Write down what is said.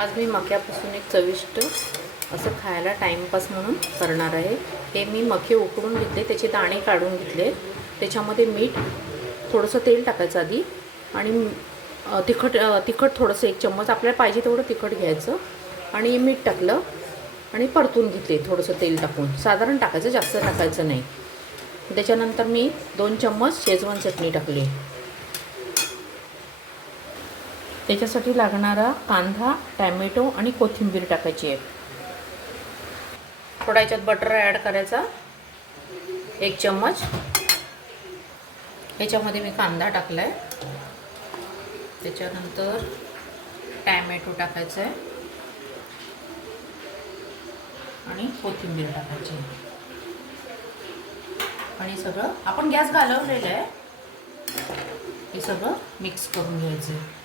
आज मी मक्यापासून एक चविष्ट असं खायला टाईमपास म्हणून करणार आहे। हे मी मके उकडून घेतले, त्याचे दाणे काढून घेतले, त्याच्यामध्ये मीठ, थोडंसं तेल टाकायचं आधी आणि तिखट थोडंसं 1 चम्मच आपल्याला पाहिजे तेवढं तिखट घ्यायचं आणि मीठ टाकलं आणि परतून घेतले थोडंसं तेल टाकून, साधारण टाकायचं, जास्त टाकायचं नाही। त्याच्यानंतर मी 2 चम्मच शेजवान चटणी टाकली। त्याच्यासाठी लागणारा कांदा, टॅमॅटो आणि कोथिंबीर टाकायची आहे। थोडा याच्यात बटर ॲड करायचा 1 चम्मच। याच्यामध्ये मी कांदा टाकला आहे, त्याच्यानंतर टॅमॅटो टाकायचा आहे आणि कोथिंबीर टाकायची आहे आणि सगळं आपण गॅस घालवलेला आहे, हे सगळं मिक्स करून घ्यायचं आहे।